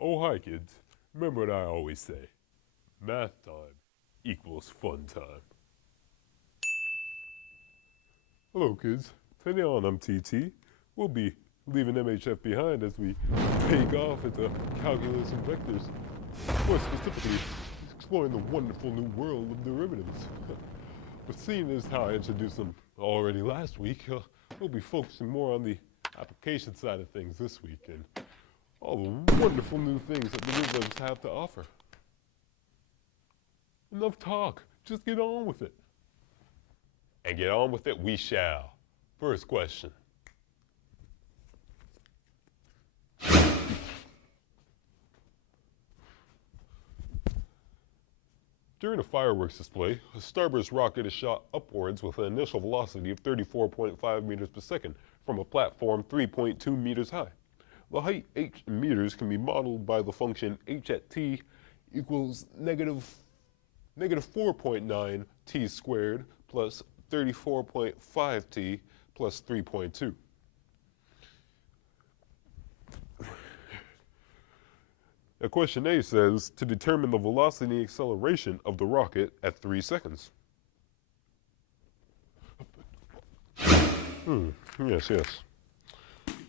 Oh, hi, kids. Remember what I always say. Math time equals fun time. Hello, kids. Today on MTT, we'll be leaving MHF behind as we take off into calculus and vectors. More specifically, exploring the wonderful new world of derivatives. But seeing as how I introduced them already last week, we'll be focusing more on the application side of things this week and all the wonderful new things that derivatives have to offer. Enough talk, just get on with it. And get on with it we shall. First question. During a fireworks display, a starburst rocket is shot upwards with an initial velocity of 34.5 meters per second from a platform 3.2 meters high. The height h in meters can be modeled by the function h at t equals negative 4.9 t squared plus 34.5 t plus 3.2. Now, question A says to determine the velocity and acceleration of the rocket at 3 seconds. Yes.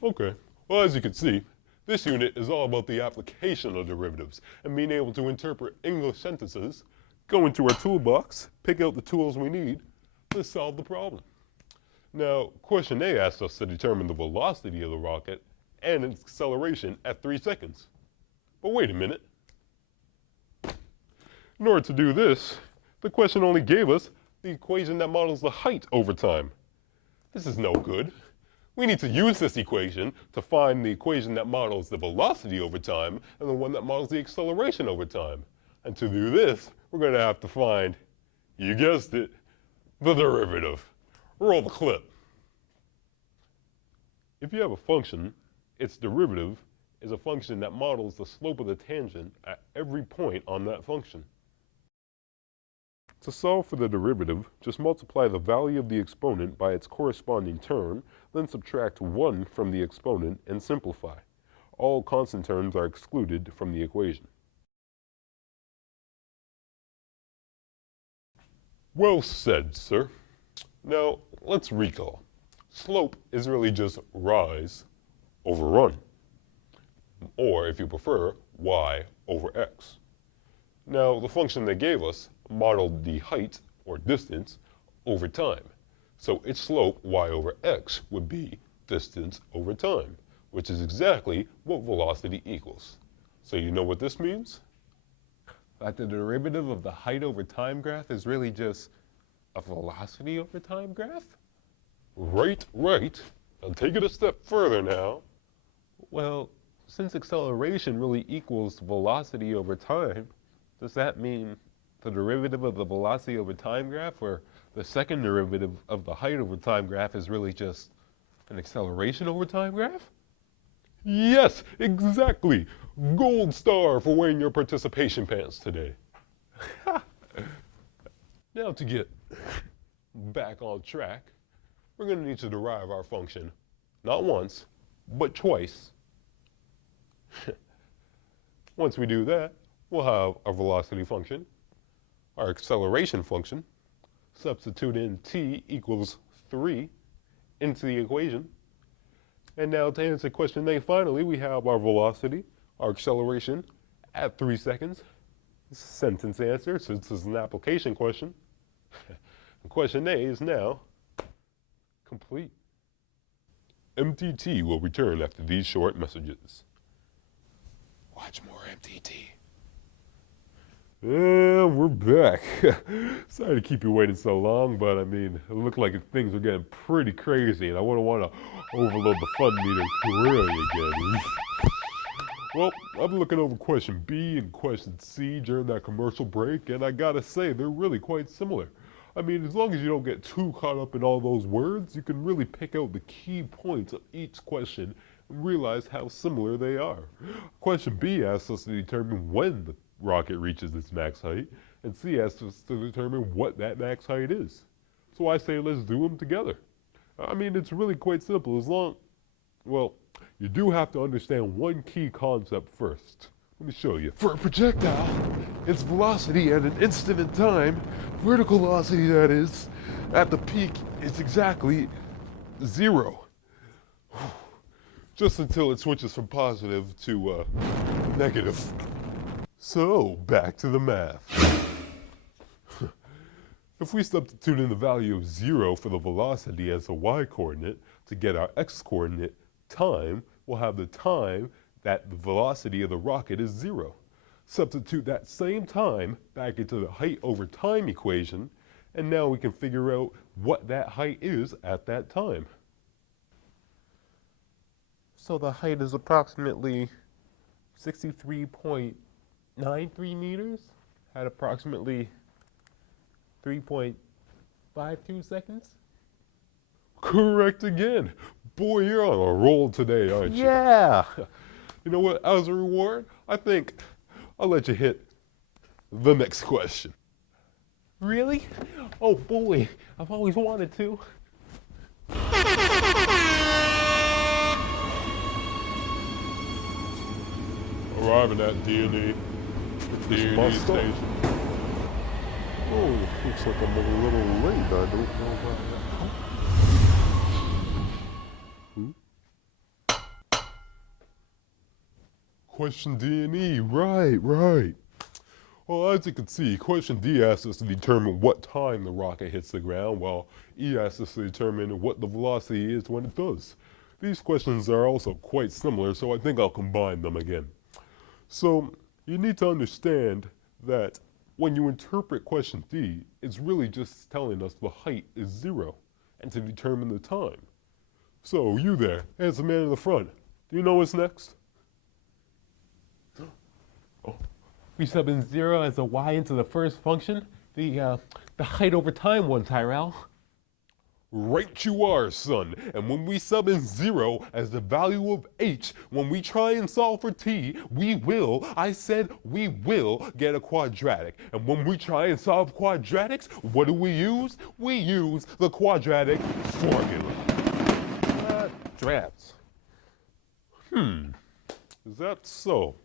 Okay, well, as you can see, this unit is all about the application of derivatives and being able to interpret English sentences, go into our toolbox, pick out the tools we need to solve the problem. Now, question A asks us to determine the velocity of the rocket and its acceleration at 3 seconds. But wait a minute. In order to do this, the question only gave us the equation that models the height over time. This is no good. We need to use this equation to find the equation that models the velocity over time and the one that models the acceleration over time. And to do this, we're going to have to find, you guessed it, the derivative. Roll the clip. If you have a function, its derivative is a function that models the slope of the tangent at every point on that function. To solve for the derivative, just multiply the value of the exponent by its corresponding term, then subtract 1 from the exponent and simplify. All constant terms are excluded from the equation. Well said, sir. Now, let's recall. Slope is really just rise over run. Or, if you prefer, y over x. Now, the function they gave us modeled the height, or distance, over time. So its slope, y over x, would be distance over time, which is exactly what velocity equals. So you know what this means? That the derivative of the height over time graph is really just a velocity over time graph? Right. I'll take it a step further now. Well, since acceleration really equals velocity over time, does that mean the derivative of the velocity over time graph, or the second derivative of the height over time graph, is really just an acceleration over time graph? Yes, exactly. Gold star for wearing your participation pants today. Now to get back on track, we're going to need to derive our function, not once, but twice. Once we do that, we'll have our velocity function, our acceleration function, substitute in t equals 3 into the equation. And now to answer question A, finally, we have our velocity, our acceleration at 3 seconds. Sentence answer, since this is an application question. Question A is now complete. MTT will return after these short messages. Watch more MTT. Yeah, we're back. Sorry to keep you waiting so long, but I mean, it looked like things were getting pretty crazy, and I wouldn't want to overload the fun meter really again. Well, I've been looking over question B and question C during that commercial break, and I gotta say, they're really quite similar. I mean, as long as you don't get too caught up in all those words, you can really pick out the key points of each question and realize how similar they are. Question B asks us to determine when the rocket reaches its max height, and C asks us to determine what that max height is. So I say let's do them together. I mean, it's really quite simple. Well, you do have to understand one key concept first. Let me show you. For a projectile, its velocity at an instant in time, vertical velocity that is, at the peak is exactly 0. Just until it switches from positive to negative. So, back to the math. If we substitute in the value of 0 for the velocity as a y-coordinate to get our x-coordinate time, we'll have the time that the velocity of the rocket is 0. Substitute that same time back into the height over time equation, and now we can figure out what that height is at that time. So the height is approximately 63.93 meters at approximately 3.52 seconds? Correct again. Boy, you're on a roll today, aren't you? Yeah. You know what, as a reward, I think I'll let you hit the next question. Really? Oh boy, I've always wanted to. Arriving at D&E station. Oh, looks like I'm a little late. I don't know about that. Question D&E, right. Well, as you can see, question D asks us to determine what time the rocket hits the ground, while E asks us to determine what the velocity is when it does. These questions are also quite similar, so I think I'll combine them again. So, you need to understand that when you interpret question D, it's really just telling us the height is 0, and to determine the time. So, you there, handsome man in the front, do you know what's next? We sub in 0 as a y into the first function, the height over time one, Tyrell. Right you are, son. And when we sub in 0 as the value of h, when we try and solve for t, we will, I said we will, get a quadratic. And when we try and solve quadratics, what do we use? We use the quadratic formula. Drafts. Is that so?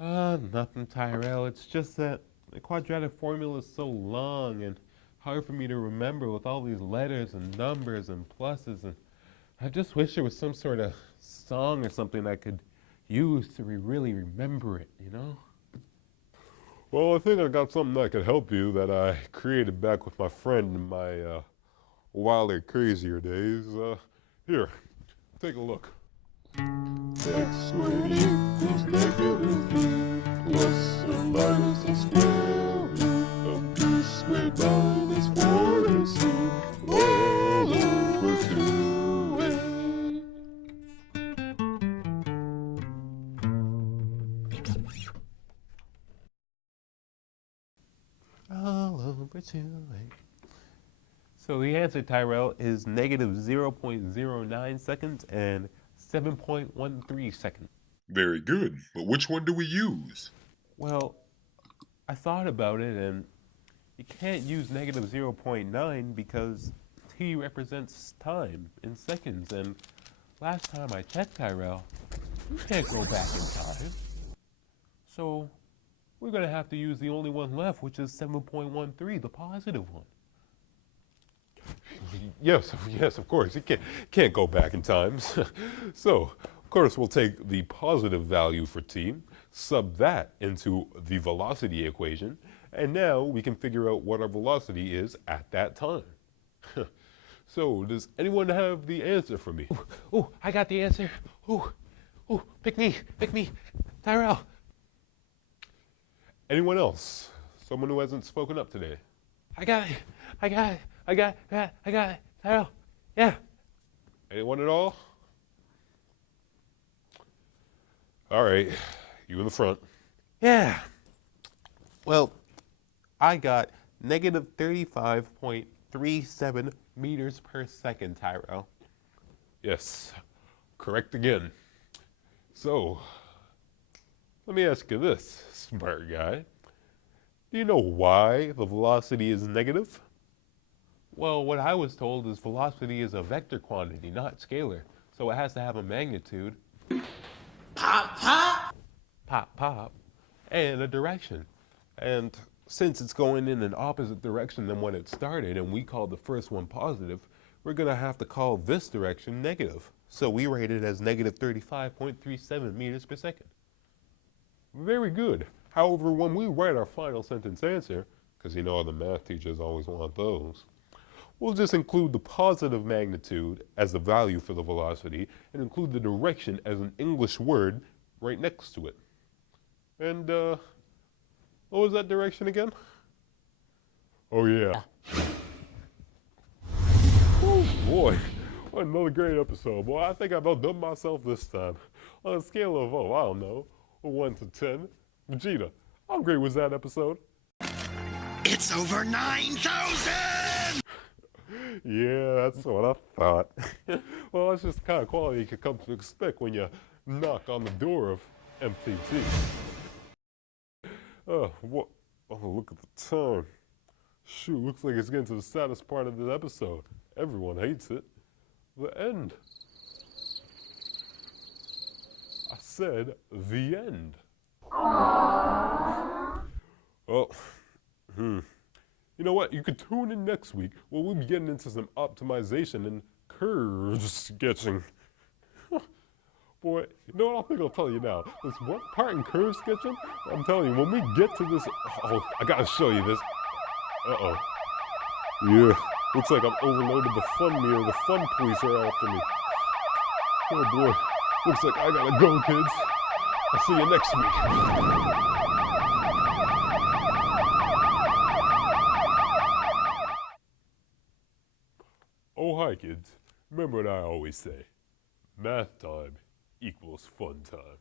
Nothing, Tyrell. It's just that the quadratic formula is so long and hard for me to remember with all these letters and numbers and pluses, and I just wish there was some sort of song or something I could use to really remember it, you know? Well, I think I got something that could help you that I created back with my friend in my wilder, crazier days. Here, take a look. X squared equals negative b plus or minus the square root of b squared minus 4ac all over 2a. All over 2a. So the answer, Tyrell, is negative 0.09 seconds and 7.13 seconds. Very good, but which one do we use? Well, I thought about it, and you can't use negative 0.9 because t represents time in seconds, and last time I checked, Tyrell, you can't go back in time. So we're going to have to use the only one left, which is 7.13, the positive one. Yes, of course. You can't go back in time. So, of course, we'll take the positive value for t, sub that into the velocity equation, and now we can figure out what our velocity is at that time. So, does anyone have the answer for me? Oh, I got the answer. Oh, pick me, Tyrell. Anyone else? Someone who hasn't spoken up today? I got it. Tyrell. Yeah. Anyone at all? All right, you in the front. Yeah. Well, I got negative 35.37 meters per second, Tyrell. Yes, correct again. So, let me ask you this, smart guy. Do you know why the velocity is negative? Well, what I was told is velocity is a vector quantity, not scalar. So it has to have a magnitude. Pop, pop. Pop, pop. and a direction. And since it's going in an opposite direction than when it started, and we called the first one positive, we're going to have to call this direction negative. So we rate it as negative 35.37 meters per second. Very good. However, when we write our final sentence answer, because you know the math teachers always want those, we'll just include the positive magnitude as the value for the velocity and include the direction as an English word right next to it. And what was that direction again? Oh yeah. Oh boy, what another great episode. Boy, I think I've outdone myself this time. On a scale of, I don't know, 1 to 10, Vegeta, how great was that episode? It's over 9,000! Yeah, that's what I thought. Well, that's just the kind of quality you can come to expect when you knock on the door of MTT. What? Oh, look at the time. Shoot, looks like it's getting to the saddest part of the episode. Everyone hates it. The end. I said the end. Well, you know what? You could tune in next week where we'll be getting into some optimization and curve sketching. Boy, you know what? I think I'll tell you now. This one part in curve sketching, I'm telling you, when we get to this, oh, I gotta show you this. Uh-oh. Yeah, looks like I've overloaded the fun meter. The fun police are after me. Oh boy, looks like I gotta go, kids. I'll see you next week. Oh, hi, kids. Remember what I always say. Math time equals fun time.